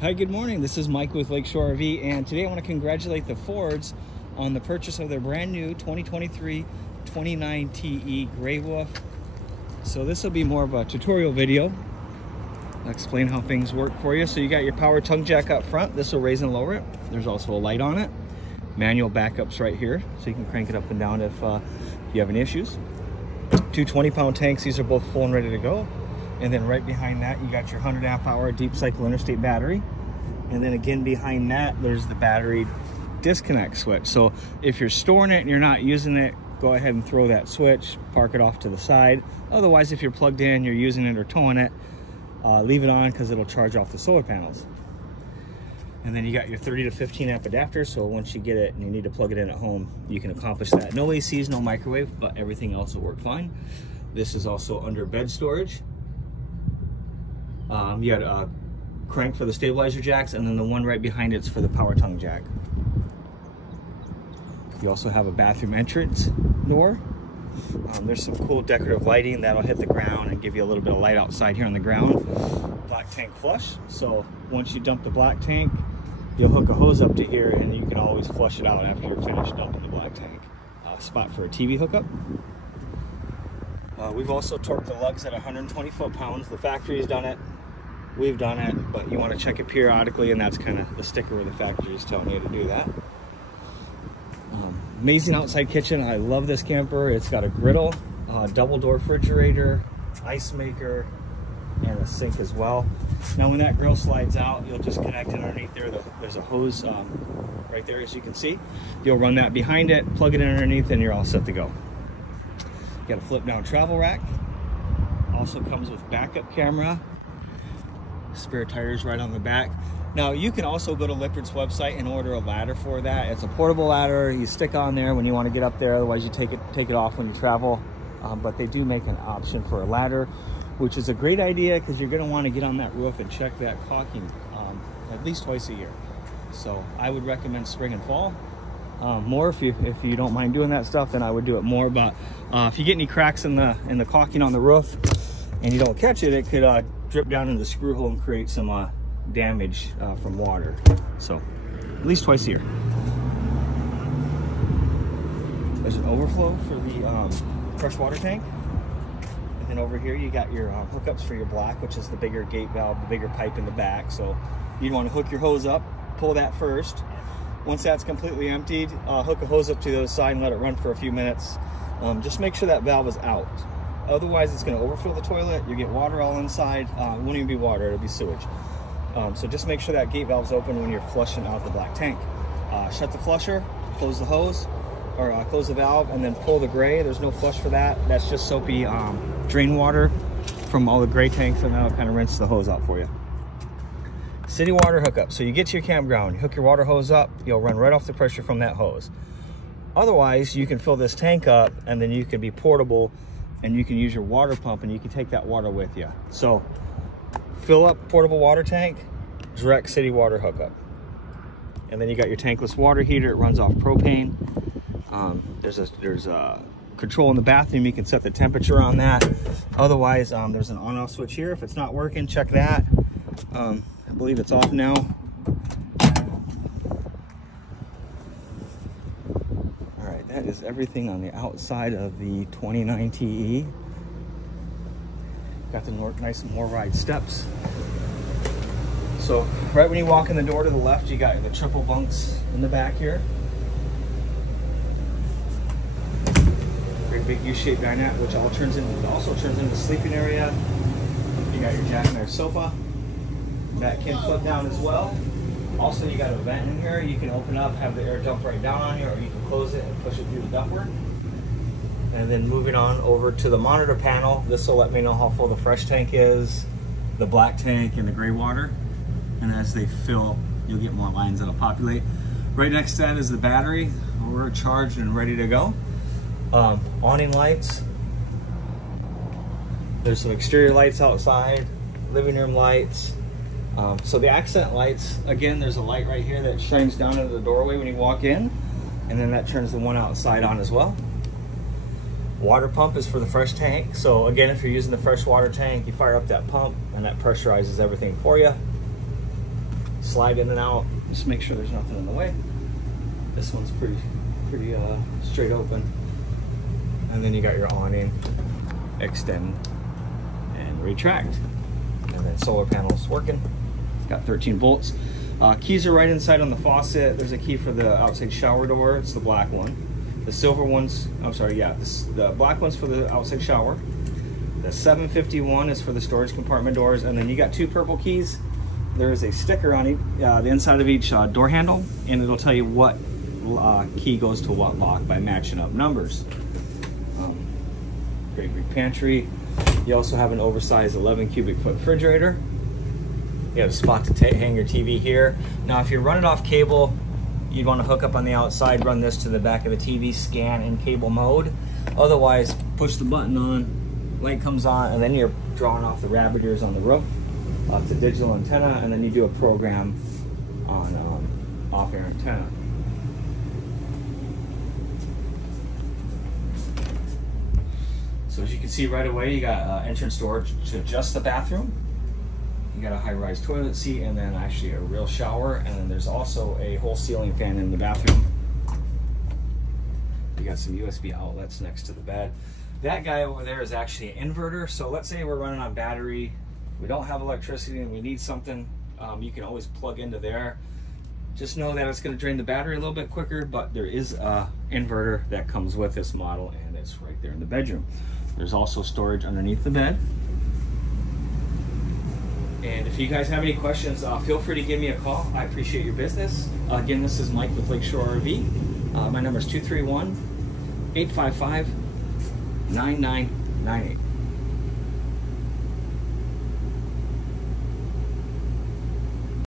Hi, good morning. This is Mike with Lakeshore RV, and today I want to congratulate the Fords on the purchase of their brand new 2023 29 TE Grey Wolf. So this will be more of a tutorial video. I'll explain how things work for you. So you got your power tongue jack up front. This will raise and lower it. There's also a light on it. Manual backups right here, so you can crank it up and down if you have any issues. Two 20-pound tanks. These are both full and ready to go. And then right behind that, you got your 100 amp hour deep cycle interstate battery. And then again behind that, there's the battery disconnect switch. So if you're storing it and you're not using it, go ahead and throw that switch, park it off to the side. Otherwise, if you're plugged in, you're using it or towing it, leave it on because it'll charge off the solar panels. And then you got your 30 to 15 amp adapter. So once you get it and you need to plug it in at home, you can accomplish that. No ACs, no microwave, but everything else will work fine. This is also under bed storage. You got a crank for the stabilizer jacks, and then the one right behind it's for the power tongue jack. You also have a bathroom entrance door. There's some cool decorative lighting that'll hit the ground and give you a little bit of light outside here on the ground. Black tank flush. So once you dump the black tank, you'll hook a hose up to here and you can always flush it out after you're finished dumping the black tank. Spot for a TV hookup. We've also torqued the lugs at 120 foot-pounds. The factory's done it. We've done it, but you want to check it periodically, and that's kind of the sticker where the factory is telling you to do that. Amazing outside kitchen. I love this camper. It's got a griddle, double door refrigerator, ice maker, and a sink as well. Now when that grill slides out, you'll just connect it underneath there. There's a hose right there, as you can see. You'll run that behind it, plug it in underneath, and you're all set to go. You got a flip down travel rack. Also comes with backup camera. Spare tires right on the back. Now you can also go to Lippard's website and order a ladder for that. It's a portable ladder you stick on there when you want to get up there, otherwise you take it off when you travel. But they do make an option for a ladder, which is a great idea because you're going to want to get on that roof and check that caulking at least twice a year. So I would recommend spring and fall. More if you don't mind doing that stuff, then I would do it more. But if you get any cracks in the caulking on the roof and you don't catch it, it could drip down into the screw hole and create some damage from water. So at least twice a year. There's an overflow for the fresh water tank. And then over here you got your hookups for your black, which is the bigger gate valve, the bigger pipe in the back. So you'd want to hook your hose up, pull that first. Once that's completely emptied, hook a hose up to the other side and let it run for a few minutes. Just make sure that valve is out. Otherwise, it's going to overfill the toilet. You get water all inside. It won't even be water, it'll be sewage. So just make sure that gate valve's open when you're flushing out the black tank. Shut the flusher, close the hose, or close the valve, and then pull the gray. There's no flush for that. That's just soapy drain water from all the gray tanks, and that'll kind of rinse the hose out for you. City water hookup. So you get to your campground, you hook your water hose up, you'll run right off the pressure from that hose. Otherwise, you can fill this tank up, and then you can be portable, and you can use your water pump, and you can take that water with you. So fill up portable water tank, direct city water hookup. And then you got your tankless water heater. It runs off propane. There's a control in the bathroom. You can set the temperature on that. Otherwise, there's an on-off switch here. If it's not working, check that. I believe it's off now. All right, that is everything on the outside of the 29 TE. Got the nice MORryde steps. So right when you walk in the door to the left, you got the triple bunks in the back here. Great big U-shaped dinette, which also turns into the sleeping area. You got your jackknife sofa. That can flip down as well. Also, you got a vent in here. You can open up, have the air dump right down on you, or you can close it and push it through the ductwork. And then moving on over to the monitor panel, this will let me know how full the fresh tank is, the black tank, and the gray water. And as they fill, you'll get more lines that'll populate. Right next to that is the battery. We're charged and ready to go. Awning lights. There's some exterior lights outside, living room lights. So the accent lights, again, there's a light right here that shines down into the doorway when you walk in, and then that turns the one outside on as well. Water pump is for the fresh tank. So again, if you're using the fresh water tank, you fire up that pump and that pressurizes everything for you. slide in and out. Just make sure there's nothing in the way. This one's pretty straight open. And then you got your awning, extend, and retract. And then solar panels working. It's got 13 volts. Keys are right inside on the faucet. There's a key for the outside shower door. It's the black one. The silver one's, I'm sorry, yeah, the black one's for the outside shower. The 751 is for the storage compartment doors. And then you got 2 purple keys. There's a sticker on the inside of each door handle, and it'll tell you what key goes to what lock by matching up numbers. Great big pantry. You also have an oversized 11 cubic foot refrigerator. You have a spot to hang your TV here. Now, if you're running off cable, you'd want to hook up on the outside, run this to the back of the TV, scan in cable mode. Otherwise, push the button on, light comes on, and then you're drawing off the rabbit ears on the roof. It's a digital antenna, and then you do a program on off-air antenna. So as you can see right away, you got entrance door to just the bathroom. You got a high-rise toilet seat, and then actually a real shower, and then there's also a whole ceiling fan in the bathroom. You got some USB outlets next to the bed. That guy over there is actually an inverter. So let's say we're running on battery, we don't have electricity, and we need something, you can always plug into there. Just know that it's going to drain the battery a little bit quicker, but there is a inverter that comes with this model, and it's right there in the bedroom. There's also storage underneath the bed. And if you guys have any questions, feel free to give me a call. I appreciate your business. Again, this is Mike with Lakeshore RV. My number is 231-855-9998.